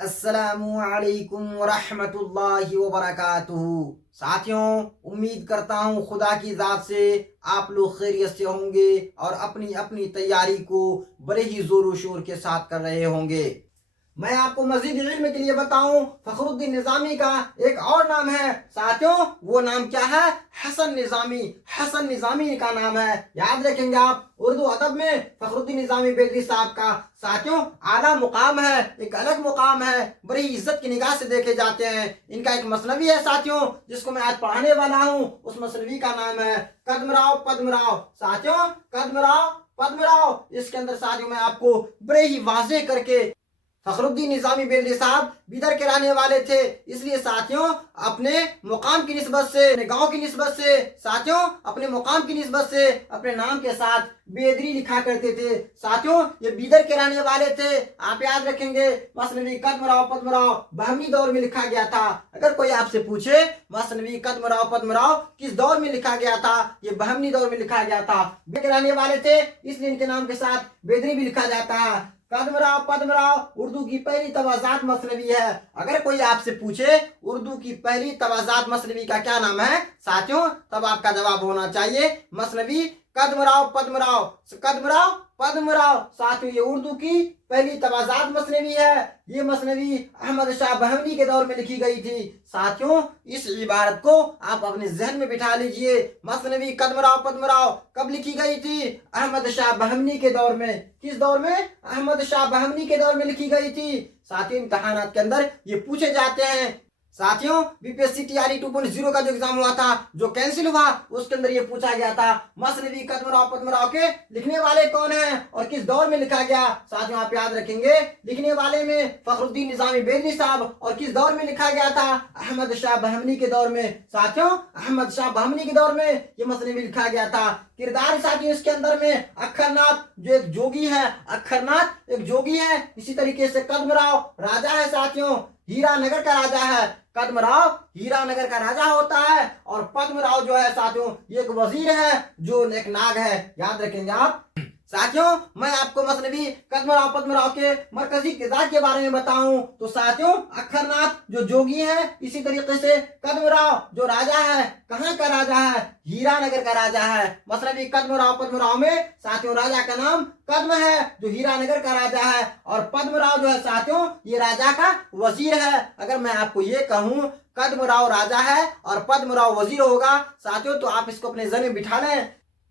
अस्सलामुअलैकुम वरहमतुल्लाहि वबरकातुहू। साथियों, उम्मीद करता हूँ खुदा की ज़ात से आप लोग खैरियत से होंगे और अपनी अपनी तैयारी को बड़े ही ज़ोर शोर के साथ कर रहे होंगे। मैं आपको मजीद इल्म के लिए बताऊं, फखरुद्दीन निज़ामी का एक और नाम है साथियों। वो नाम क्या है? हसन निज़ामी। हसन निज़ामी का नाम है, याद रखेंगे आप। उर्दू अदब में फखरुद्दीन निज़ामी बेदरी साहब का साथियों आला मुकाम है, एक अलग मुकाम है, बड़ी इज्जत की निगाह से देखे जाते हैं। इनका एक मसनवी है साथियों, जिसको मैं आज पढ़ाने वाला हूँ। उस मसनवी का नाम है कदमराव पद्मराव। साथियों, कदमराव पद्मराव, इसके अंदर साथियों मैं आपको बड़े ही वाज़ेह करके, फखरुद्दीन निज़ामी बेदरी साहब बिदर के रहने वाले थे, इसलिए साथियों अपने मुकाम की निस्बत से, अपने गांव की निस्बत से, साथियों अपने मुकाम की निस्बत से अपने नाम के साथ बेदरी लिखा करते थे। साथियों ये बिदर के रहने वाले थे। आप याद रखेंगे मसनवी कदमराव पद्मराव बहमनी दौर में लिखा गया था। अगर कोई आपसे पूछे मसनवी कदमराव पद्मराव किस दौर में लिखा गया था, ये बहमनी दौर में लिखा गया था। बिदर के रहने वाले थे, इसलिए इनके नाम के साथ बेदरी भी लिखा जाता है। कदमराव पद्मराव उर्दू की पहली तवाज़ात मसनवी है। अगर कोई आपसे पूछे उर्दू की पहली तवाज़ात मसनवी का क्या नाम है साथियों, तब आपका जवाब होना चाहिए मसनवी कदमराव पद्मराव। कदमराव पद्मराव साथियों ये उर्दू की पहली तवाज़ात मसनवी है। ये मसनवी अहमद शाह बहमनी के दौर में लिखी गई थी। साथियों इस इबारत को आप अपने जहन में बिठा लीजिए। मसनवी कदमराव पद्मराव कब लिखी गई थी? अहमद शाह बहमनी के दौर में। किस दौर में? अहमद शाह बहमनी के दौर में लिखी गई थी। साथियों इम्तहानात के अंदर ये पूछे जाते हैं। साथियों बीपीएससी टीआरई 2.0 का जो एग्जाम हुआ था, जो कैंसिल हुआ, उसके अंदर ये पूछा गया था मसनवी कदमराव पद्मराव के लिखने वाले कौन हैं और किस दौर में लिखा गया। साथियों आप याद रखेंगे लिखने वाले में फखरुद्दीन निज़ामी बेदरी साहब, और किस दौर में लिखा गया था? अहमद शाह बहमनी के दौर में। साथियों अहमद शाह बहमनी के दौर में ये मसनवी लिखा गया था। किरदार साथियों इसके अंदर में अखरनाथ जो एक जोगी है, अखरनाथ एक जोगी है। इसी तरीके से कदमराव राजा है साथियों, हीरानगर का राजा है। कदमराव हीरानगर का राजा होता है और पद्मराव जो है साथियों ये एक वजीर है जो एक नाग है। याद रखेंगे आप। साथियों मैं आपको मसनवी कदमराव पद्मराव के मरकजी किरदार के बारे में बताऊं तो साथियों अखरनाथ जो जोगी है, इसी तरीके से कदमराव जो राजा है, कहाँ का राजा है? हीरानगर का राजा है। मसनवी कदमराव पद्मराव में साथियों राजा का नाम कद्म है जो हीरानगर का राजा है, और पद्मराव जो है साथियों ये राजा का वजीर है। अगर मैं आपको ये कहूं कदमराव राजा है और पद्मराव वजीर होगा साथियों, तो आप इसको अपने जहन में बिठा लें।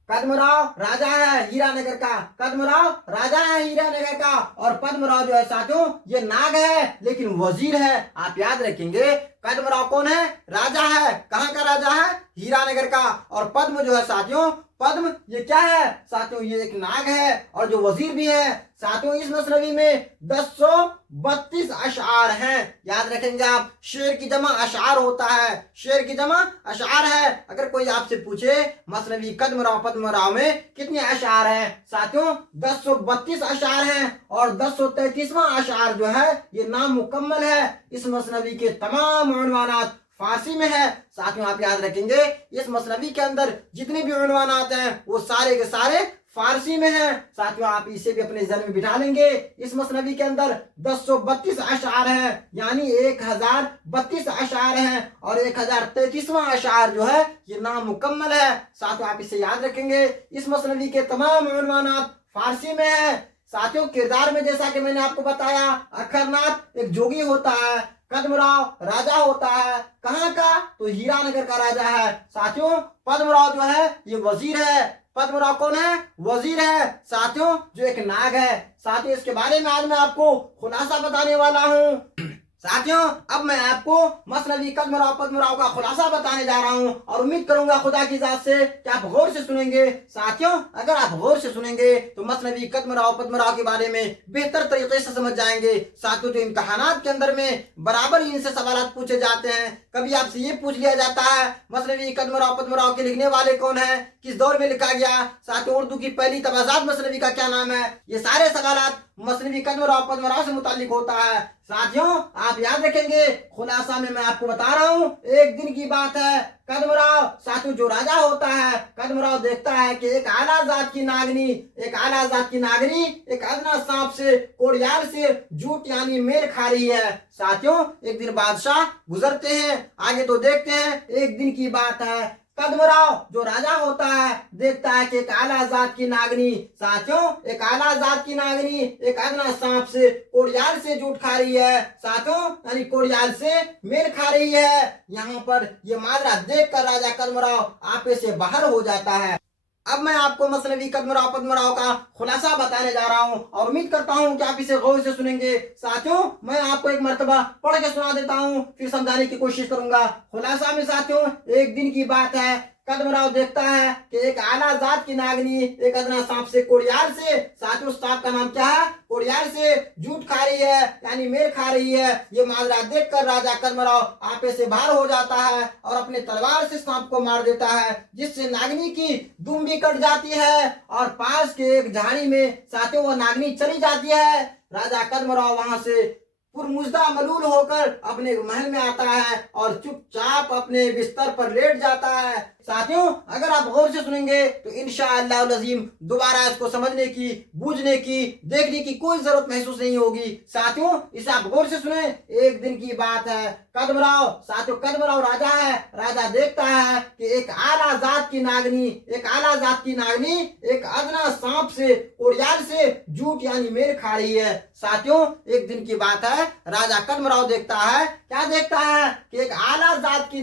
कदमराव राजा है हीरानगर का, कदमराव राजा है हीरानगर का, और पद्मराव जो है साथियों ये नाग है लेकिन वजीर है। आप याद रखेंगे कदमराव कौन है? राजा है। कहाँ का राजा है? हीरानगर का। और पद्म जो है साथियों, पद्म ये क्या है साथियों? ये एक नाग है और जो वजीर भी है। साथियों इस मसनवी में 1032 अशार हैं। याद रखेंगे आप, शेर की जमा अशार होता है, शेर की जमा अशार है। अगर कोई आपसे पूछे मसनवी कदमराव पद्मराव में कितने अशार हैं साथियों, 1032 अशार हैं, और 1033वां अशार जो है ये नामुकम्मल है। इस मसनवी के तमाम उन्वानात फारसी में है। साथियों आप याद रखेंगे इस मसनवी के अंदर जितने भी उन्वानात हैं वो सारे के सारे फारसी में है। साथियों आप इसे भी अपने जहन में बिठा लेंगे। इस मसनवी के अंदर 1032 अशार हैं, यानी 1032 अशार हैं, और 1033वां अशार जो है ये नामुकम्मल है। साथियों आप इसे याद रखेंगे। इस मसनवी के तमाम उन्वानात फारसी में है। साथियों किरदार में जैसा कि मैंने आपको बताया, अखरनाथ एक जोगी होता है, कदमराव राजा होता है। कहाँ का? तो हीरानगर का राजा है। साथियों पद्मराव जो है ये वजीर है। पद्मराव कौन है? वजीर है साथियों, जो एक नाग है। साथियों इसके बारे में आज मैं आपको खुलासा बताने वाला हूँ। साथियों अब मैं आपको मसनवी कदमराव पद्मराव का खुलासा बताने जा रहा हूं, और उम्मीद करूंगा खुदा की जात से कि आप गौर से सुनेंगे। साथियों अगर आप गौर से सुनेंगे तो मसनवी कदमराव पद्मराव के बारे में बेहतर तरीके से समझ जाएंगे। साथियों जो इम्तहानात के अंदर में बराबर ही इनसे सवाल पूछे जाते हैं। कभी आपसे ये पूछ लिया जाता है मसनवी कदमराव पद्मराव के लिखने वाले कौन है, किस दौर में लिखा गया। साथियों उर्दू की पहली तवाज़ात मसनवी का क्या नाम है। ये सारे सवाल मसनवी कदमराव पद्मराव से मुतालिक होता है। साथियों आप याद रखेंगे, खुलासा में मैं आपको बता रहा हूँ, एक दिन की बात है, कदमराव साथियों जो राजा होता है, कदमराव देखता है कि एक आला जात की नागनी एक अदना सांप से कोड़ियाल से जूट यानी मेल खा रही है। साथियों एक दिन बादशाह गुजरते हैं, आगे तो देखते हैं, एक दिन की बात है, कदमराव जो राजा होता है देखता है कि एक आला जात की नागनी, साथियों एक आला जात की नागनी एक अदना सांप से कोड़ियाल से जूट खा रही है। साथियों यानी कोड़ियाल से मेल खा रही है। यहाँ पर ये माजरा देखकर राजा कदमराव आपे से बाहर हो जाता है। अब मैं आपको मसनवी कदमराव पद्मराव का खुलासा बताने जा रहा हूं और उम्मीद करता हूं कि आप इसे गौर से सुनेंगे। साथियों मैं आपको एक मर्तबा पढ़ के सुना देता हूं, फिर समझाने की कोशिश करूंगा। खुलासा में साथियों एक दिन की बात है, कदमराव देखता है कि एक आला जात की नागनी एक अदना सांप से कोड़ियाल से, साथियों सांप का नाम क्या है, कोड़ियाल से जूट खा रही है यानी मेल खा रही है। ये माजरा देखकर राजा कदमराव आपे से बाहर हो जाता है और अपने तलवार से सांप को मार देता है, जिससे नागनी की दुम भी कट जाती है और पास के एक झाड़ी में साथियों वो नागनी चली जाती है। राजा कदमराव वहां से पुरमुज्दा मलूल होकर अपने महल में आता है और चुपचाप अपने बिस्तर पर लेट जाता है। साथियों अगर आप गौर से सुनेंगे तो इंशाअल्लाह अज़ीम दोबारा इसको समझने की, बूझने की, देखने की कोई जरूरत महसूस नहीं होगी। साथियों इसे आप गौर से सुने। एक दिन की बात है, कदमराव राजा है, राजा देखता है कि एक आला जात की नागनी एक अदना सांप से कोड़ियाल से जूट यानी मेल खा रही है। साथियों एक दिन की बात है, राजा कदमराव देखता है, क्या देखता है कि एक आला जात की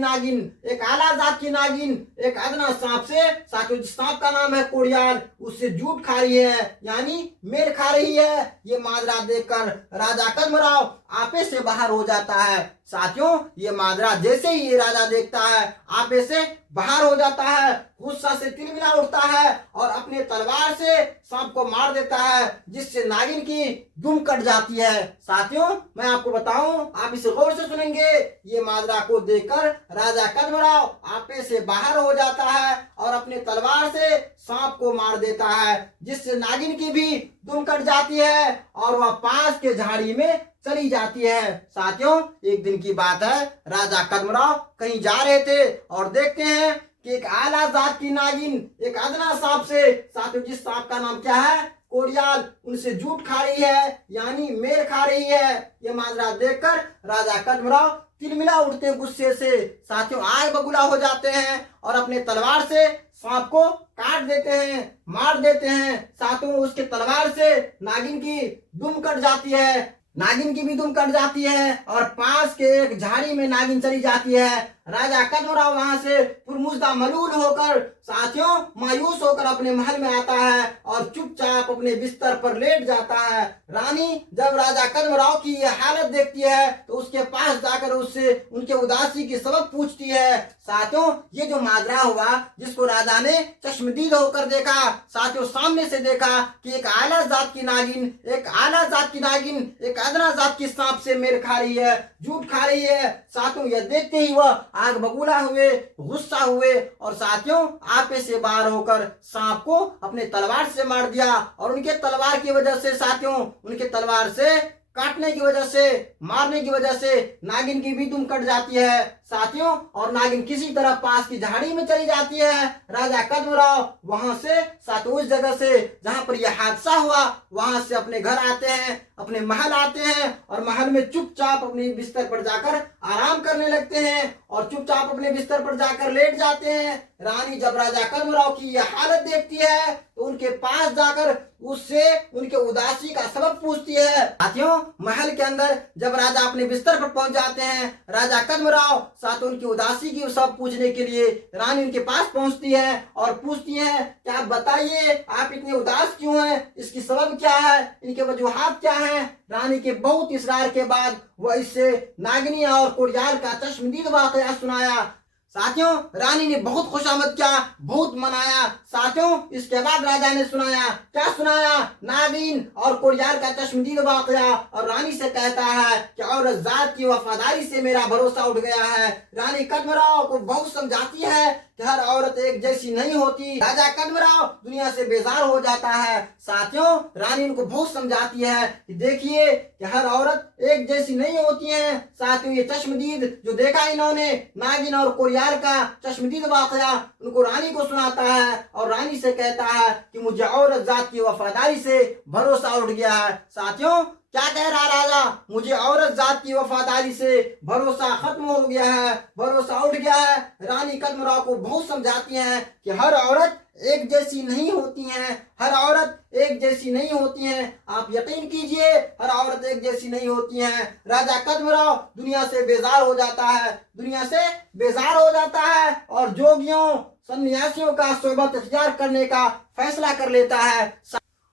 नागिन एक अदना सांप से, साथियों जिस सांप का नाम है कोड़ियाल, उससे जूट खा रही है यानी मेल खा रही है। ये माजरा देखकर राजा कदमराव आपे से बाहर हो जाता है। साथियों ये माजरा जैसे ही ये राजा देखता है आपे से बाहर हो जाता है, गुस्सा से तिलमिला उठता है और अपने तलवार से सांप को मार देता है, जिससे नागिन की दुम कट जाती है। साथियों मैं आपको बताऊं, आप इसे गौर से सुनेंगे। ये माजरा को देखकर राजा कदमराव आपे से बाहर हो जाता है और अपने तलवार से सांप को मार देता है, जिससे नागिन की भी दुम कट जाती है और वह पास के झाड़ी में चली जाती है। साथियों एक दिन की बात है, राजा कदमराव कहीं जा रहे थे और देखते हैं कि एक आला जात की नागिन एक अदना सांप से, साथियों जिस सांप का नाम क्या है कोड़ियाल, उनसे जूट खा रही है यानी मेल खा रही है। ये माजरा देखकर राजा कदमराव तिलमिला उठते गुस्से से, साथियों आग बबूला हो जाते हैं और अपने तलवार से सांप को काट देते हैं, मार देते हैं। साथियों उसके तलवार से नागिन की दुम कट जाती है, नागिन की भी दुम कट जाती है और पास के एक झाड़ी में नागिन चली जाती है। राजा कदमराव वहां से पुरमुज्दा मलूल होकर, साथियों मायूस होकर अपने महल में आता है और चुपचाप अपने बिस्तर पर लेट जाता है। रानी जब राजा कदमराव की यह हालत देखती है तो उसके पास जाकर उससे उनके उदासी की सबब पूछती है। साथियों ये जो माजरा हुआ, जिसको राजा ने चश्मदीद होकर देखा, साथियों सामने से देखा कि एक आला जात की नागिन एक अदना जात की सांप से मेल खा रही है, जूट खा रही है। साथियों यह देखते ही वह आग बबूला हुए, गुस्सा हुए और साथियों आपे से बाहर होकर सांप को अपने तलवार से मार दिया। और उनके तलवार की वजह से, साथियों उनके तलवार से काटने की वजह से, मारने की वजह से नागिन की भी दुम कट जाती है। साथियों और नागिन किसी तरह पास की झाड़ी में चली जाती है। राजा कदमराव वहां से, साथियों उस जगह से जहां पर यह हादसा हुआ, वहां से अपने घर आते हैं, अपने महल आते हैं और महल में चुपचाप अपने बिस्तर पर जाकर आराम करने लगते हैं और चुपचाप अपने बिस्तर पर जाकर लेट जाते हैं। रानी जब राजा कदमराव की यह हालत देखती है तो उनके पास जाकर उससे उनके उदासी का सबब पूछती है। साथियों महल के अंदर जब राजा अपने बिस्तर पर पहुंच जाते हैं, राजा कदमराव साथ उनकी उदासी की सब पूछने के लिए रानी उनके पास पहुंचती है और पूछती है कि आप बताइए आप इतने उदास क्यों हैं, इसकी सबब क्या है, इनके वजूहात क्या हैं। रानी के बहुत इसरार के बाद वह इससे नागिनी और कोड़ियाल का चश्मदीद वाकया सुनाया। साथियों रानी ने बहुत खुशामद किया, बहुत मनाया। साथियों इसके बाद राजा ने सुनाया, क्या सुनाया? नागिन और कोड़ियार का चश्मदीद वाकया। और रानी से कहता है कि औरत जात की वफादारी से मेरा भरोसा उठ गया है। रानी कदमराव को बहुत समझाती है कि हर औरत एक जैसी नहीं होती। राजा कदमराव दुनिया से बेजार हो जाता है। साथियों रानी उनको बहुत समझाती है कि देखिए कि हर औरत एक जैसी नहीं होती है। साथियों ये चश्मदीद जो देखा इन्होंने नागिन और कोरियार का चश्मदीद वाकया उनको रानी को सुनाता है और रानी से कहता है कि मुझे औरत जात की वफादारी से भरोसा उठ गया है। साथियों क्या कह रहा राजा? मुझे औरत जात की वफादारी से भरोसा खत्म हो गया है, भरोसा उठ गया है। रानी कदमराव को बहुत समझाती हैं कि हर औरत एक जैसी नहीं होती हैं, हर औरत एक जैसी नहीं होती हैं। आप यकीन कीजिए हर औरत एक जैसी नहीं होती हैं। राजा कदमराव दुनिया से बेजार हो जाता है, दुनिया से बेजार हो जाता है और जोगियों सन्यासियों का सोबत इख्तियार करने का फैसला कर लेता है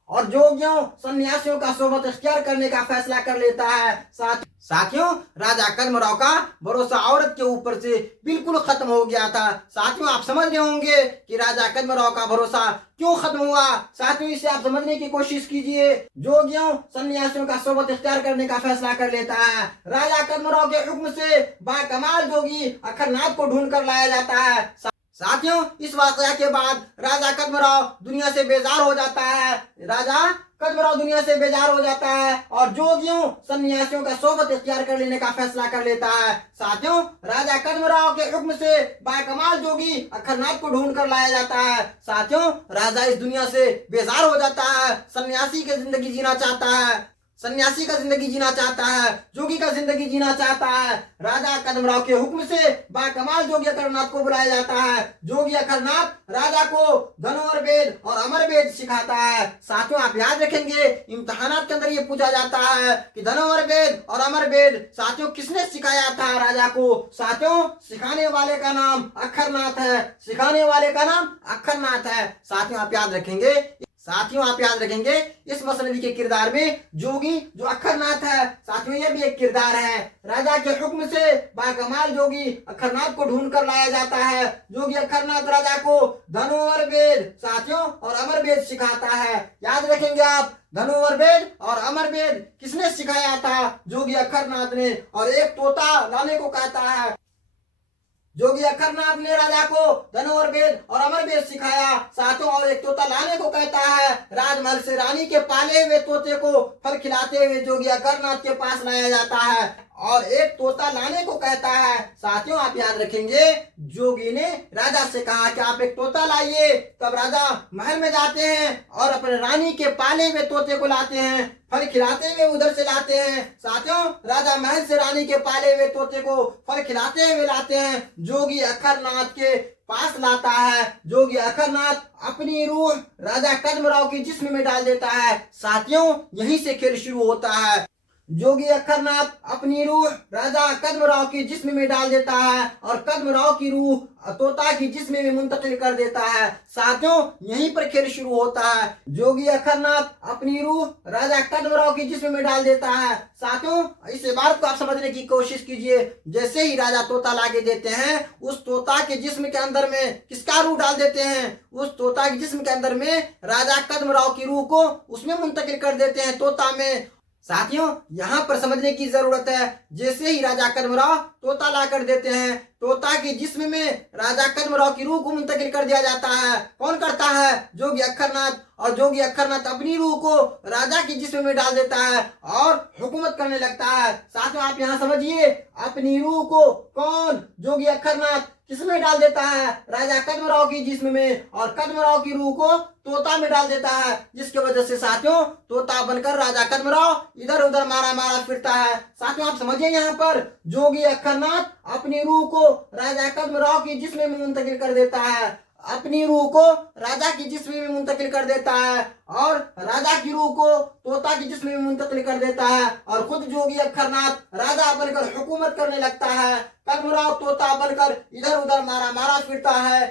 और जोगियों सन्यासियों का सोबत इख्तियार करने का फैसला कर लेता है। साथियों राजा कदमराव का भरोसा औरत के ऊपर से बिल्कुल खत्म हो गया था। साथियों आप समझ रहे होंगे कि राजा कदमराव का भरोसा क्यों खत्म हुआ। साथियों इसे आप समझने की कोशिश कीजिए। जोगियों सन्यासियों का सोबत इख्तियार करने का फैसला कर लेता है। राजा कदमराव के हुक्म से बाकमाल जोगी अखरनाथ को ढूंढ कर लाया जाता है। साथियों इस वाकया के बाद राजा कदमराव दुनिया से बेजार हो जाता है। राजा कदमराव दुनिया से बेजार हो जाता है और जोगियों सन्यासियों का सोबत इख्तियार कर लेने का फैसला कर लेता है। साथियों राजा कदमराव के हुक्म से बाकमाल जोगी अखरनाथ को ढूंढ कर लाया जाता है। साथियों राजा इस दुनिया से बेजार हो जाता है, सन्यासी की जिंदगी जीना चाहता है, सन्यासी का जिंदगी जीना चाहता है, जोगी का जिंदगी जीना चाहता है। राजा कदमराव के हुक्म से बाकमाल जोगी अखरनाथ को बुलाया जाता है। जोगी अखरनाथ राजा को धनुर वेद और अमर वेद सिखाता है। साथियों आप याद रखेंगे इम्तिहानात के अंदर ये पूछा जाता है कि धनुर वेद और अमर वेद साथियों किसने सिखाया था राजा को? साथियों सिखाने वाले का नाम अखरनाथ है, सिखाने वाले का नाम अखरनाथ है। साथियों आप याद रखेंगे इस मसनवी के किरदार में जोगी जो अखरनाथ है साथियों ये भी एक किरदार है। राजा के हुक्म से बाकमाल जोगी अखरनाथ को ढूंढ कर लाया जाता है। जोगी अखरनाथ राजा को धनुर वेद साथियों और अमर वेद सिखाता है। याद रखेंगे आप धनुर वेद और अमर वेद किसने सिखाया था? जोगी अखरनाथ ने। और एक तोता लाने को कहता है। जोगी अखरनाथ ने राजा को धनुर वेद और अमर वेद सिखाया। साथियों और एक तोता लाने को कहता है। राजमहल से रानी के पाले हुए तोते को फल खिलाते हुए जोगी अखरनाथ के पास लाया जाता है और एक तोता लाने को कहता है। साथियों आप याद रखेंगे जोगी ने राजा से कहा कि आप एक तोता लाइए। तब राजा महल में जाते हैं और अपने रानी के पाले हुए तोते को लाते हैं, फल खिलाते हुए उधर से लाते हैं। साथियों राजा महल से रानी के पाले हुए तोते को फल खिलाते हुए लाते हैं, जोगी अखरनाथ के पास लाता है। जोगी अखरनाथ अपनी रूह राजा कदमराव के जिस्म में डाल देता है। साथियों यहीं से खेल शुरू होता है। जोगी अखरनाथ अपनी रूह राजा कदमराव के जिस्म में डाल देता है और कदमराव की रूह तोता की जिस्म में मुंतकिल कर देता है। साथियों यहीं पर खेल शुरू होता है। जोगी अखरनाथ अपनी रूह राजा कदमराव के जिस्म में डाल देता है। साथियों इस बात को आप समझने की कोशिश कीजिए। जैसे ही राजा तोता लाके देते हैं उस तोता के जिस्म के अंदर में किसका रूह डाल देते हैं? उस तोता के जिस्म के अंदर में राजा कदमराव की रूह को उसमें मुंतकिल कर देते हैं, तोता में। साथियों यहाँ पर समझने की जरूरत है। जैसे ही राजा कदमराव तोता ला कर देते हैं, तोता के जिस्म में राजा कदमराव की रूह को मुंतकिल कर दिया जाता है। कौन करता है? जोगी अखरनाथ। और जोगी अखरनाथ अपनी रूह को राजा के जिस्म में डाल देता है और हुकूमत करने लगता है। साथियों आप यहाँ समझिए अपनी रूह को कौन? जोगी अखरनाथ किसमें डाल देता है? राजा कदमराव की जिस्म में। और कदमराव की रूह को तोता में डाल देता है, जिसकी वजह से साथियों तोता बनकर राजा कदमराव इधर उधर मारा मारा फिरता है। साथियों आप समझिए यहाँ पर जोगी अखरनाथ अपनी रूह को राजा कदमराव की जिस्म में मुंतकिल कर देता है, अपनी रूह को राजा की जिस्म में मुंतकिल कर देता है और राजा की रूह को तोता की जिस्म में मुंतकिल कर देता है और खुद जोगी अखरनाथ राजा बनकर हुकूमत करने लगता है। कदमराव तोता बनकर इधर उधर मारा मारा फिरता है।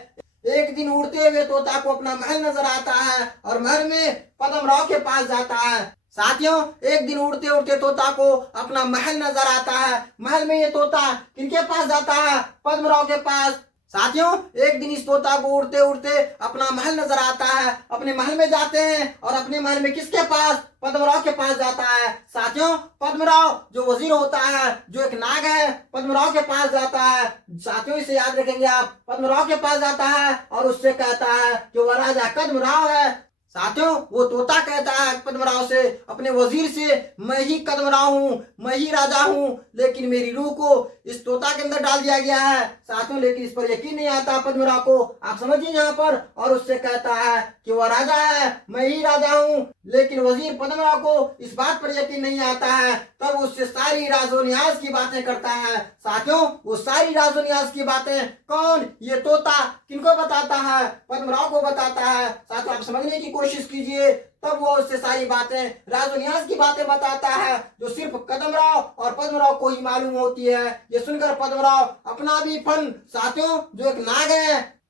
एक दिन उड़ते हुए तोता को अपना महल नजर आता है और महल में पद्मराव के पास जाता है। साथियों एक दिन उड़ते उड़ते तोता को अपना महल नजर आता है। महल में ये तोता किनके पास जाता है? पद्मराव के पास। साथियों एक दिन इस तोता को उड़ते उड़ते अपना महल नजर आता है। अपने महल में जाते हैं और अपने महल में किसके पास? पद्मराव के पास जाता है। साथियों पद्मराव जो वजीर होता है, जो एक नाग है, पद्मराव के पास जाता है। साथियों इसे याद रखेंगे आप, पद्मराव के पास जाता है और उससे कहता है कि वह राजा कद्मराव है। साथियों वो तोता कहता है पद्मराव से, अपने वजीर से, मैं ही कद्मराव हूँ, मैं ही राजा हूँ, लेकिन मेरी रूह को इस तोता के अंदर डाल दिया गया है। साथियों लेकिन इस पर यकीन नहीं आता पद्मराव को, आप समझिए यहाँ पर, और उससे कहता है कि वह राजा है, मैं ही राजा हूँ। लेकिन वजीर पद्मराव को इस बात पर यकीन नहीं आता है। तब उससे सारी राजो न्याज की बातें करता है। साथियों वो सारी राजो न्याज की बातें कौन? ये तोता किनको बताता है? पद्मराव को बताता है। साथियों आप समझने की कोशिश कीजिए। तब वो उससे सारी बातें, राजो न्याज की बातें बताता है जो सिर्फ कदमराव और पद्मराव को ही मालूम होती है। ये सुनकर पद्मराव अपना भी फन, साथियों जो एक नाग है,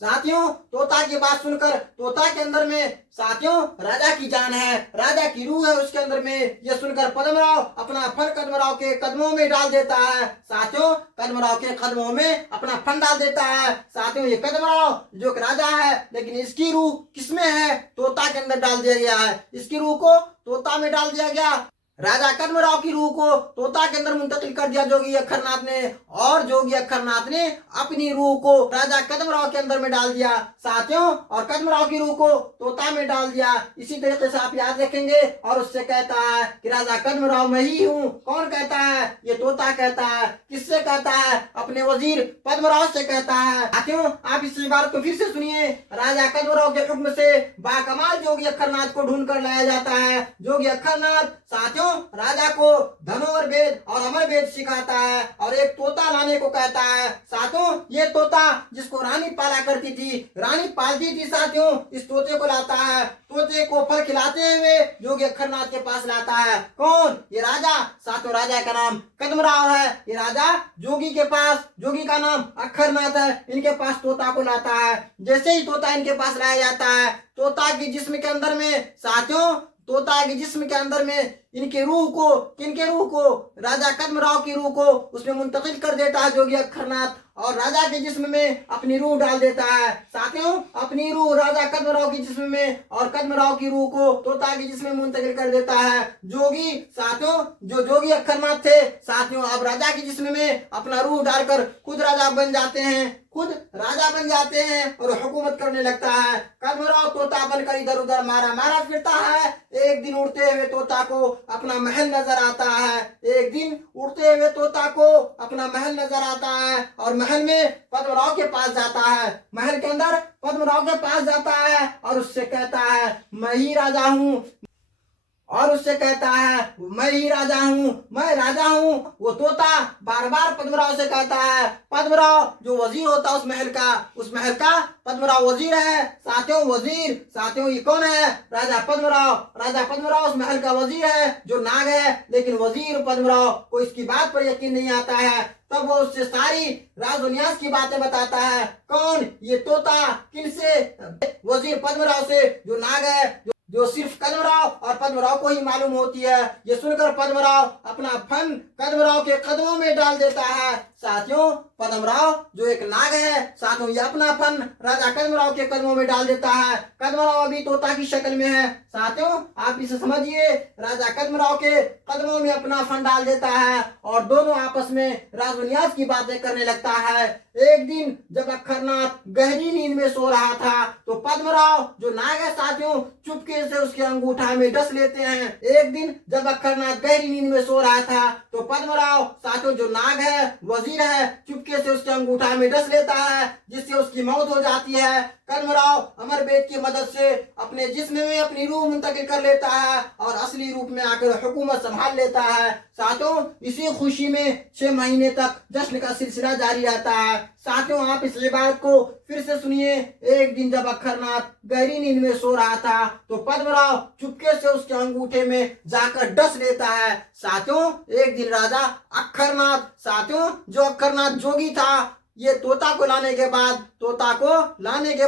साथियों तोता की बात सुनकर तोता के अंदर में, साथियों राजा की जान है, राजा की रूह है उसके अंदर में। यह सुनकर पद्मराव अपना फन कदमराव के कदमों में डाल देता है। साथियों कदमराव के कदमों में अपना फन डाल देता है। साथियों ये कदमराव जो एक राजा है, लेकिन इसकी रूह किसमें है? तोता के अंदर डाल दिया गया है। इसकी रूह को तोता में डाल दिया गया। राजा कद्मराव की रूह को तोता के अंदर मुंतकिल कर दिया जोगी अक्खरनाथ ने, और जोगी अक्खरनाथ ने अपनी रूह को राजा कद्मराव के अंदर में डाल दिया। साथियों और कद्मराव की रूह को तोता में डाल दिया। इसी तरीके से आप याद रखेंगे। और उससे कहता है कि राजा कद्मराव मैं ही हूँ। कौन कहता है? ये तोता कहता है। किससे कहता है? अपने वजीर पद्मराव से कहता है। साथियों आप इस बात को फिर से सुनिए। राजा कद्मराव के हुक्म से बाकमाल जोगी अक्खरनाथ को ढूंढ कर लाया जाता है। जोगी अक्खरनाथ साथियों राजा को धनुर वेद और अमर वेद सिखाता है और एक तोता लाने को कहता है। साथियों ये तोता जिसको रानी पाला करती थी, रानी पालती थी, साथियों इस तोते को लाता है। तोते को फल खिलाते हुए जोगी अक्खरनाथ के पास लाता है। कौन? ये राजा। साथियों राजा का नाम कद्मराव है। ये राजा जोगी के पास, जोगी का नाम अक्खरनाथ है, इनके पास तोता को लाता है। जैसे ही तोता इनके पास लाया जाता है, तोता की जिस्म के अंदर में, साथियों तोता के जिस्म के अंदर में इनके रूह को, किनके रूह को? राजा कद्मराव की रूह को उसमें मुंतकिल कर देता है जोगी अक्खरनाथ, और राजा के जिस्म में अपनी रूह डाल देता है। साथियों अपनी रूह राजा कद्मराव के जिस्म में और कद्मराव की रूह को तोता के जिस्म में मुंतकिल कर देता है जोगी। साथियों जो जोगी अक्खरनाथ थे, साथियों अब राजा के जिस्म में अपना रूह डालकर खुद राजा बन जाते हैं, खुद राजा बन जाते हैं और हुकूमत करने लगता है। कद्मराव तोता बनकर इधर उधर मारा मारा फिरता है। एक दिन उड़ते हुए तोता को अपना महल नजर आता है। एक दिन उड़ते हुए तोता को अपना महल नजर आता है और महल में पद्मराव के पास जाता है। महल के अंदर पद्मराव के पास जाता है और उससे कहता है मैं ही राजा हूँ, और उससे कहता है मैं ही राजा हूँ, मैं राजा हूँ। वो तोता बार बार पद्मराव से कहता है। पद्मराव जो वजीर होता है उस महल का पद्मराव वजीर है। साथियों वजीर, साथियों ये कौन है? राजा पद्मराव। राजा पद्मराव उस महल का वजीर है जो नाग है, लेकिन वजीर पद्मराव को इसकी बात पर यकीन नहीं आता है। तब वो उससे सारी राज न्यास की बातें बताता है। कौन? ये तोता। किनसे? वजीर पद्मराव से जो नाग है, जो सिर्फ कद्मराव और पद्मराव को ही मालूम होती है। ये सुनकर पद्मराव अपना फन कद्मराव के कदमों में डाल देता है। साथियों पद्मराव जो एक नाग है, साथियों ये अपना फन राजा कद्मराव के कदमों में डाल देता है। कद्मराव अभी तोता की शक्ल में है। साथियों आप इसे समझिए, राजा कद्मराव के कदमों में अपना फन डाल देता है और दोनों आपस में राज की बातें करने लगता है। एक दिन जब अक्खरनाथ गहरी नींद में सो रहा था, तो पद्मराव जो नाग है, साथियों चुपके से उसके अंगूठा में डस लेते हैं। एक दिन जब अक्खरनाथ गहरी नींद में सो रहा था, तो पद्मराव साथियों जो नाग है, वजीर है, चुपके से उसके अंगूठा में डस लेता है, जिससे उसकी मौत हो जाती है। कद्मराव अमर बेद की मदद से अपने जिस्म में अपनी रूह मुंतकिल कर लेता है और असली रूप में आकर हुकूमत संभाल लेता है। साथियों इसी खुशी में 6 महीने तक जश्न का सिलसिला जारी रहता है। साथियों आप इस बात को फिर से सुनिए। एक दिन जब अक्खरनाथ गहरी नींद में सो रहा था, तो पद्मराव चुपके से उसके अंगूठे में जाकर डस लेता है। साथियों एक दिन राजा अक्खरनाथ, साथियों जो अक्खरनाथ जोगी था, ये तोता को लाने के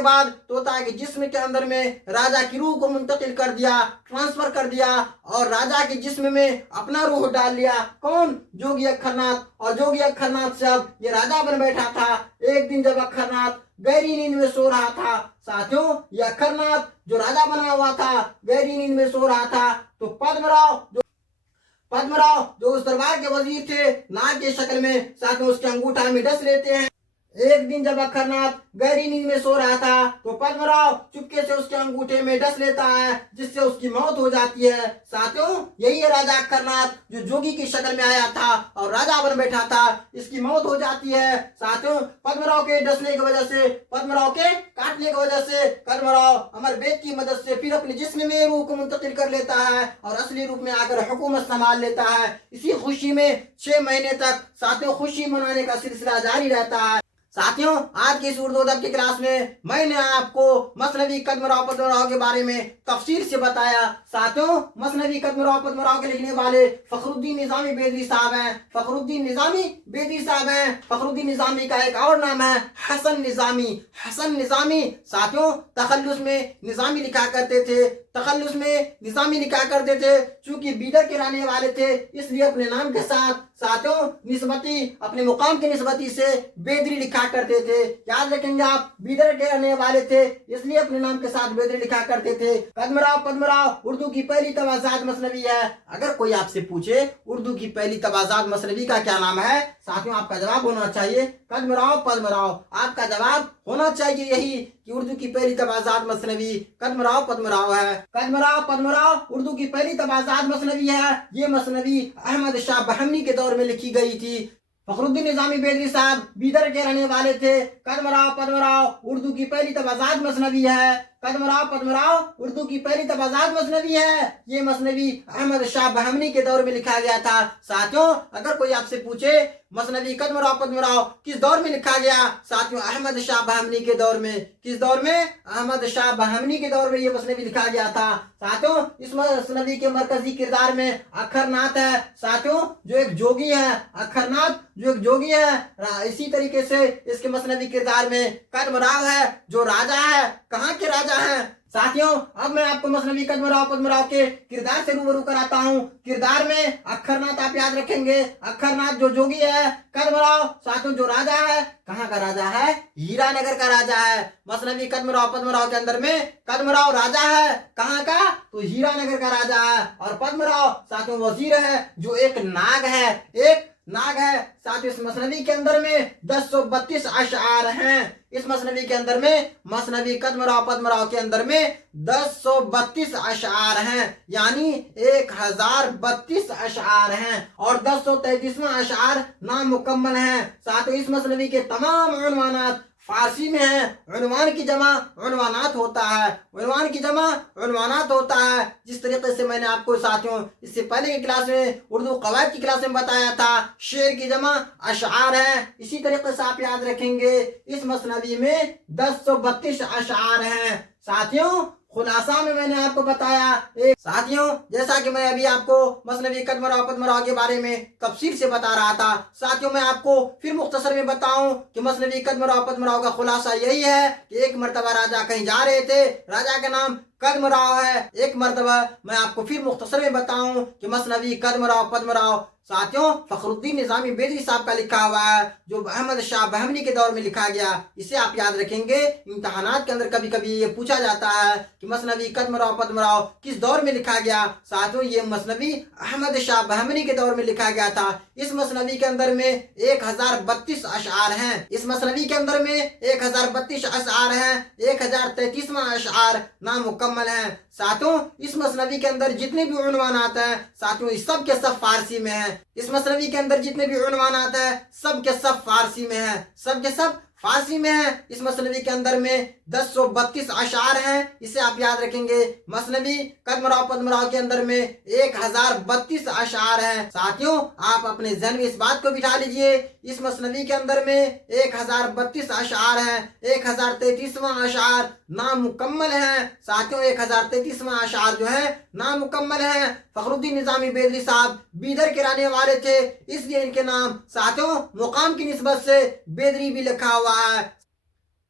बाद तोता के जिस्म के अंदर में राजा की रूह को मुंतकिल कर दिया, ट्रांसफर कर दिया और राजा के जिस्म में अपना रूह डाल लिया। कौन? जोगी अक्खरनाथ। और जोगी अक्खरनाथ से अब ये राजा बन बैठा था। एक दिन जब अक्खरनाथ गहरी नींद में सो रहा था, साथियों ये अक्खरनाथ जो राजा बना हुआ था गहरी नींद में सो रहा था, तो पद्मराव जो उस दरबार के वजीर थे, नाग के शक्ल में, साथियों उसके अंगूठा में डस लेते हैं। एक दिन जब अक्खरनाथ गहरी नींद में सो रहा था तो पद्मराव चुपके से उसके अंगूठे में डस लेता है, जिससे उसकी मौत हो जाती है। साथियों यही है राजा अक्खरनाथ जो जोगी की शक्ल में आया था और राजा बन बैठा था, इसकी मौत हो जाती है। साथियों पद्मराव के डसने की वजह से, पद्मराव के काटने की वजह से पद्मराव अमर बेद की मदद से फिर अपने जिस्म में रूह को मुंतकिल कर लेता है और असली रूप में आकर हुकूमत संभाल लेता है। इसी खुशी में 6 महीने तक साथियों खुशी मनाने का सिलसिला जारी रहता है। साथियों आज की इस उर्दू अदब की क्लास में मैंने आपको मसनवी कदमराव पद्मराव के बारे में तफसील से बताया। साथियों मसनवी कदमराव पद्मराव के लिखने वाले फखरुद्दीन निजामी बेदवी साहब हैं। फखरुद्दीन निजामी का एक और नाम है हसन निजामी। साथियों तखल्लुस में निजामी लिखा करते थे। चूंकि बीदर के रहने वाले थे इसलिए अपने नाम के साथ साथियों निस्बती अपने मुकाम की निस्बती से बेदरी लिखा करते थे। याद रखेंगे आप, बीदर के रहने वाले थे इसलिए अपने नाम के साथ बेदरी लिखा करते थे। कदमराव पद्मराव उर्दू की पहली तवाज़ात मसनवी है। अगर कोई आपसे पूछे उर्दू की पहली तवाज़ात मसनवी का क्या नाम है, साथियों आपका जवाब होना चाहिए कदमराव पद्मराव। आपका जवाब होना चाहिए यही कि उर्दू की पहली तवाज़ात मसनवी कदमराव पद्मराव है। कदमराव पद्मराव उर्दू की पहली तवाज़ात मसनवी है। ये मसनवी अहमद शाह बहमनी के दौर में लिखी गई थी। फखरुद्दीन निजामी बेदवी साहब बीदर के रहने वाले थे। कदमराव पद्मराव उर्दू की पहली तवाज़ात मसनवी है। कदमराव पद्मराव उर्दू की पहली तवाज़ात मसनवी है। ये मसनवी अहमद शाह बहमनी के दौर में लिखा गया था। साथियों अगर कोई आपसे पूछे मसनवी कदमराव पद्मराव किस दौर में लिखा गया, साथियों अहमद शाह बहमनी के दौर में। किस दौर में? अहमद शाह बहमनी के दौर में ये मसनवी लिखा गया था। साथियों इस मसनवी के मरकजी किरदार में अक्खरनाथ है। साथियों जो एक जोगी है, अक्खरनाथ जो एक जोगी है। इसी तरीके से इसके मसनवी किरदार में कदमराव है जो राजा है। कहाँ के राजा है? साथियों अब मैं आपको मसनवी कदमराव पद्मराव के किरदार से रूबरू कराता हूँ। किरदार में अक्खरनाथ आप याद रखेंगे, अक्खरनाथ जो जोगी है, कदमराव साथियों जो राजा है। कहाँ का राजा है? हीरानगर का राजा है। मसनवी कदमराव पद्मराव के अंदर में कदमराव राजा है। कहाँ का? तो हीरानगर का राजा है। और पद्मराव साथियों वजीर है जो एक नाग है। साथ इस मसनवी के अंदर में 1032 अशआर हैं। इस मसनवी के अंदर में मसनवी कदमराव पद्मराव के अंदर में 1032 अशआर हैं, यानी 1032 अशआर हैं और 1033वां अशआर नामुकम्मल हैं। साथ ही इस मसनवी के तमाम उन्वानात फारसी में है। उन्वान की जमा उन्वानात होता है। जिस तरीके से मैंने आपको साथियों इससे पहले की क्लास में उर्दू कवायद की क्लास में बताया था, शेर की जमा अशआर है। इसी तरीके से आप याद रखेंगे इस मसनवी में 1032 अशआर हैं। साथियों खुलासा में मैंने आपको बताया साथियों जैसा कि मैं अभी आपको मसनवी कदमराव पद्मराव के बारे में तफसील से बता रहा था। साथियों मैं आपको फिर मुख्तसर में बताऊं कि मसनवी कदमराव पद्मराव का खुलासा यही है कि एक मरतबा राजा कहीं जा रहे थे, राजा का नाम कदमराव है। एक मरतबा मैं आपको फिर मुख्तसर में बताऊं कि मसनवी कदमराव पद्मराव साथियों फखरुद्दीन निजामी बेदवी साहब का लिखा हुआ है जो अहमद शाह बहमनी के दौर में लिखा गया। इसे आप याद रखेंगे। इम्तहानात के अंदर कभी कभी ये पूछा जाता है कि मसनवी कदमराव पद्मराव किस दौर में लिखा गया। साथियों ये मसनवी अहमद शाह बहमनी के दौर में लिखा गया था। इस मसनवी के अंदर में 1032 अशआर हैं। इस मसनवी के अंदर में 1032 अशआर हैं। 1033वां अशआर नामुकम्मल है। साथियों इस मसनवी के अंदर जितने भी उन्वानात हैं साथियों इस सब के सब फारसी में है। इस मसनवी के अंदर जितने भी उन्वानात हैं सब के सब फारसी में है। इस मसनवी के अंदर में 1032 अशार हैं, इसे आप याद रखेंगे। मसनवी कदमराव पद्मराव के अंदर में 1032 अशार हैं। साथियों, आप अपने जहन में इस बात को बिठा लीजिए, इस मसनवी के अंदर में 1032 अशार हैं। 1033वां अशार नामुकम्मल है। साथियों, 1033वां अशार जो है नामुकम्मल है। फखरुद्दीन निजामी बेदरी साहब बीदर के रहने वाले थे, इसलिए इनके नाम साथियों मुकाम की निस्बत से बेदरी भी लिखा हुआ है,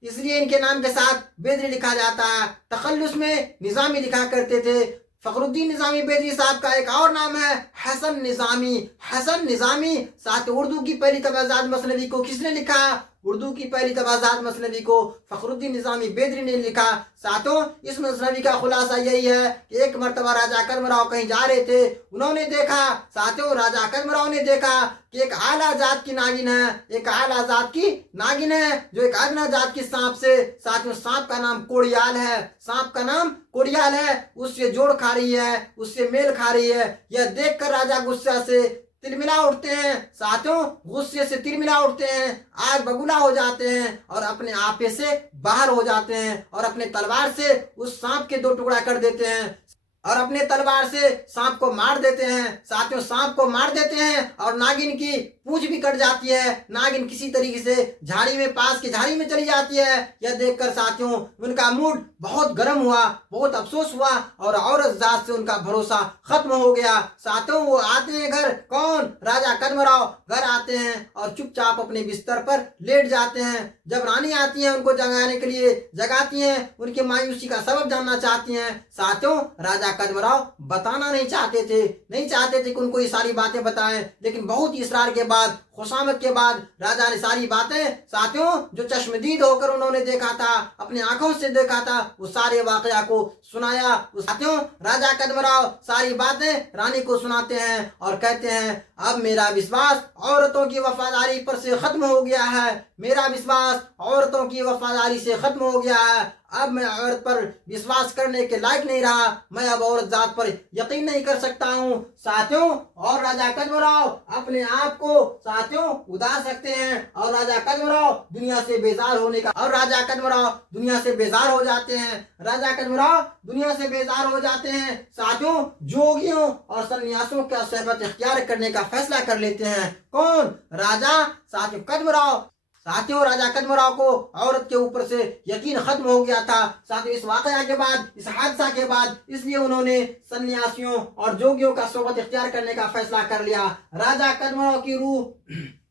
इसलिए इनके नाम के साथ बेदरी लिखा जाता है। तखल्लुस में निजामी लिखा करते थे। फखरुद्दीन निजामी बेदरी साहब का एक और नाम है हसन निजामी। हसन निजामी। साथ उर्दू की पहली तबाजात मसनवी को किसने लिखा? उर्दू की पहली तबाजात मसनवी को फखरुद्दीन निजामी बेदरी ने लिखा। साथों, इस मसनवी का खुलासा यही है कि एक मरतबा राजा कदमराव कहीं जा रहे थे, उन्होंने देखा, साथियों राजा कदमराव ने देखा कि एक आला जात की नागिन है, एक आला जात की नागिन है जो एक अदना जात की सांप से, साथियों सांप का नाम कोड़ियाल है, सांप का नाम कोड़ियाल है, उससे जोड़ खा रही है, उससे मेल खा रही है। यह देखकर राजा गुस्सा से तिलमिला उठते हैं। साथियों, गुस्से से तिलमिला उठते हैं, आग बबूला हो जाते हैं और अपने आपे से बाहर हो जाते हैं और अपने तलवार से उस सांप के 2 टुकड़ा कर देते हैं और अपने तलवार से सांप को मार देते हैं। साथियों, सांप को मार देते हैं और नागिन की पूंछ भी कट जाती है। नागिन किसी तरीके से झाड़ी में, पास की झाड़ी में चली जाती है। यह देखकर साथियों उनका मूड बहुत गर्म हुआ, बहुत अफसोस हुआ और औरत जात से उनका भरोसा खत्म हो गया। साथियों, वो आते हैं घर, कौन? राजा कदमराव घर आते हैं और चुपचाप अपने बिस्तर पर लेट जाते हैं। जब रानी आती है उनको जगाने के लिए जगाती हैं, उनकी मायूसी का सबब जानना चाहती हैं। साथियों, राजा कदमराव बताना नहीं चाहते थे कि उनको ये सारी बातें बताएं, लेकिन बहुत ही इसरार के बाद, खुशामद के बाद राजा ने सारी बातें, साथियों जो चश्मदीद होकर उन्होंने देखा था, अपनी आंखों से देखा था, वो सारे वाकया को सुनाया। साथियों, राजा कदमराव सारी बातें रानी को सुनाते हैं और कहते हैं, अब मेरा विश्वास औरतों की वफादारी पर से खत्म हो गया है, मेरा विश्वास औरतों की वफादारी से खत्म हो गया है। अब मैं औरत पर विश्वास करने के लायक नहीं रहा, मैं अब औरत जात पर यकीन नहीं कर सकता हूँ। साथियों, और राजा कदमराव अपने आप को साथियों उदास रखते हैं और राजा कदमराव दुनिया से बेजार होने का, और राजा कदमराव दुनिया से बेजार हो जाते हैं। राजा कदमराव दुनिया से बेजार हो जाते हैं। साथियों, जोगियों और सन्यासियों का सहबत इख्तियार करने का फैसला कर लेते हैं। कौन? राजा साथियों कदमराव। साथियों, राजा कदमराव को औरत के ऊपर से यकीन खत्म हो गया था। साथियों, इस वाकया के बाद, इस हादसा के बाद, इसलिए उन्होंने सन्यासियों और जोगियों का सोबत इख्तियार करने का फैसला कर लिया। राजा कदमराव की रूह,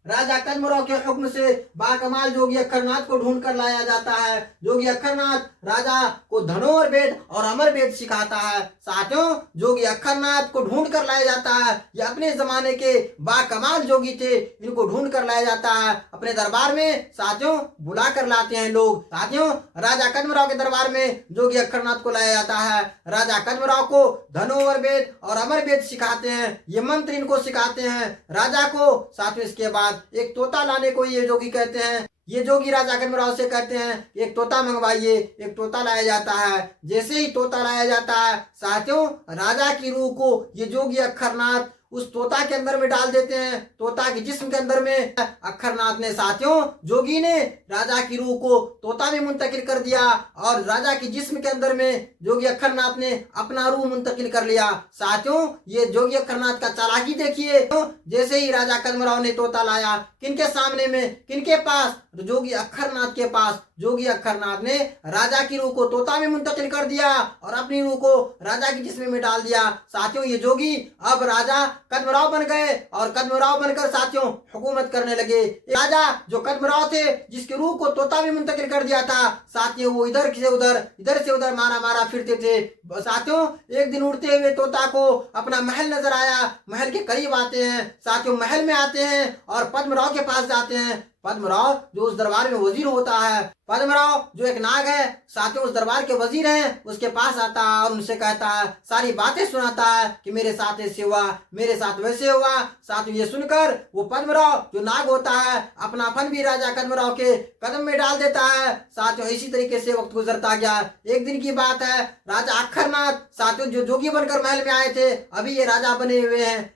राजा कदमराव के हुक्म से बाकमाल जोगी अखरनाथ को ढूंढ कर लाया जाता है। जोगी अखरनाथ राजा को धनोर वेद और अमर वेद सिखाता है। साथियों, जोगी अखरनाथ को ढूंढ कर लाया जाता है। ये अपने जमाने के बाकमाल जोगी थे, इनको ढूंढ कर लाया जाता है अपने दरबार में। साथियों, बुला कर लाते हैं लोग। साथियों, राजा कदमराव के दरबार में जोगी अखरनाथ को लाया जाता है। राजा कदमराव को धनोवर वेद और अमर वेद सिखाते हैं, ये मंत्र इनको सिखाते हैं राजा को। साथियों, इसके बाद एक तोता लाने को ये जोगी कहते हैं। ये जोगी राजा कदमराव से कहते हैं एक तोता मंगवाइए। एक तोता लाया जाता है। जैसे ही तोता लाया जाता है, साथियों राजा की रूह को ये जोगी अखरनाथ उस तोता के अंदर में डाल देते हैं। तोता के जिस्म के अंदर में अखरनाथ ने, साथियों जोगी ने राजा की रूह को तोता में मुंतकिल कर दिया और राजा की जिस्म के अंदर में जोगी अखरनाथ ने अपना रूह मुंतकिल कर लिया। साथियों, ये जोगी अखरनाथ का चालाकी देखिए। जैसे ही राजा कदमराव ने तोता लाया, किनके सामने में, किनके पास? जोगी अखरनाथ के पास। जोगी अखरनाथ ने राजा की रूह को तोता में मुंतकिल कर दिया और अपनी रूह को राजा की जिस्म में डाल दिया। साथियों, ये जोगी अब राजा कदमराव बन गए और कदमराव बनकर साथियों हुकूमत करने लगे। राजा जो कदमराव थे, जिसकी रूह को तोता में मुंतकिल कर दिया था, साथियों वो इधर से उधर मारा फिरते थे। साथियों, एक दिन उड़ते हुए तोता को अपना महल नजर आया। महल के करीब आते हैं। साथियों, महल में आते हैं और पद्मराव के पास जाते हैं। पद्मराव जो उस दरबार में वजीर होता है, पद्मराव जो एक नाग है, साथियों उस दरबार के वजीर हैं, उसके पास आता है और उनसे कहता है, सारी बातें सुनाता है कि मेरे साथ ऐसे हुआ, मेरे साथ वैसे हुआ। साथियों, ये सुनकर वो पद्मराव जो नाग होता है अपना फन भी राजा कदमराव के कदम में डाल देता है। साथियों, इसी तरीके से वक्त गुजरता गया। एक दिन की बात है, राजा अखरनाथ साथियों जो जोगी बनकर महल में आए थे, अभी ये राजा बने हुए हैं।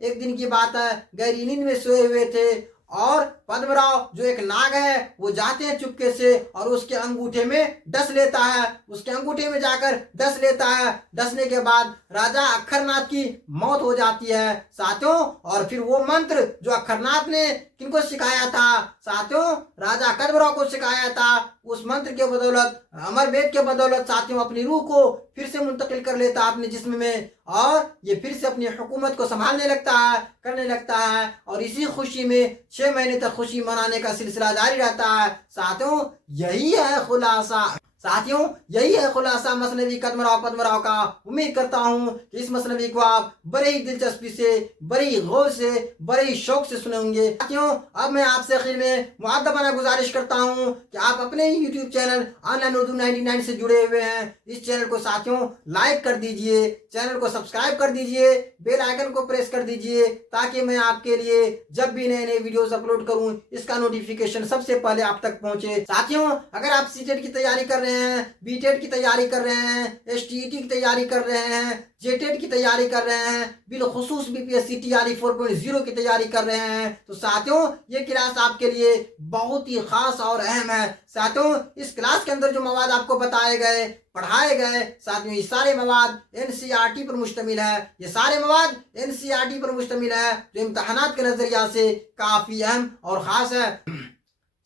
एक दिन की बात है, गहरी नींद में सोए हुए थे और पद्मराव जो एक नाग है वो जाते हैं चुपके से और उसके अंगूठे में डस लेता है, उसके अंगूठे में जाकर डस लेता है। डसने के बाद राजा अक्खरनाथ की मौत हो जाती है साथियों। और फिर वो मंत्र जो अक्खरनाथ ने किनको सिखाया था साथियों, राजा कदबराव को सिखाया था, उस मंत्र के बदौलत, अमर वेद के बदौलत साथियों अपनी रूह को फिर से मुंतकिल कर लेता है अपने जिस्म में और ये फिर से अपनी हुकूमत को संभालने लगता है, करने लगता है। और इसी खुशी में 6 महीने तक खुशी मनाने का सिलसिला जारी रहता है साथियों। यही है खुलासा साथियों, यही है खुलासा मसनवी कदमराव पद्मराव का। उम्मीद करता हूँ कि इस मसनवी को आप बड़े ही दिलचस्पी से, बड़े ही गौर से, बड़े ही शौक से सुने होंगे साथियों। अब मैं आपसे आखिर में मुअद्दबाना गुजारिश करता हूँ कि आप अपने ही यूट्यूब चैनल ऑनलाइन उर्दू 99 से जुड़े हुए हैं, इस चैनल को साथियों लाइक कर दीजिए, चैनल को सब्सक्राइब कर दीजिए, बेल आइकन को प्रेस कर दीजिए ताकि मैं आपके लिए जब भी नए नए वीडियोस अपलोड करूं इसका नोटिफिकेशन सबसे पहले आप तक पहुंचे। साथियों अगर आप सीटेट की तैयारी कर रहे हैं, बीटेट की तैयारी कर रहे हैं, एसटीईटी की तैयारी कर रहे हैं, जेटेट की तैयारी कर रहे हैं, बिलखुसूस बीपीएससी टीआरई 4.0 की तैयारी कर रहे हैं तो साथियों ये क्लास आपके लिए बहुत ही खास और अहम है साथियों। इस क्लास के अंदर जो मवाद आपको बताए गए, पढ़ाए गए साथियों, ये सारे मवाद एनसीईआरटी पर मुश्तमिल है। ये सारे मवाद एनसीईआरटी पर मुश्तमिल है जो इम्तहानात के नजरिया से काफी अहम और खास है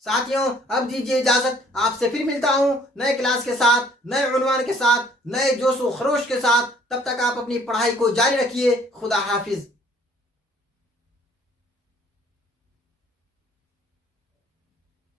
साथियों। अब दीजिए इजाजत, आपसे फिर मिलता हूँ नए क्लास के साथ, नए उन्वान के साथ, नए जोश व खरोश के साथ। तब तक आप अपनी पढ़ाई को जारी रखिए। खुदा हाफिज।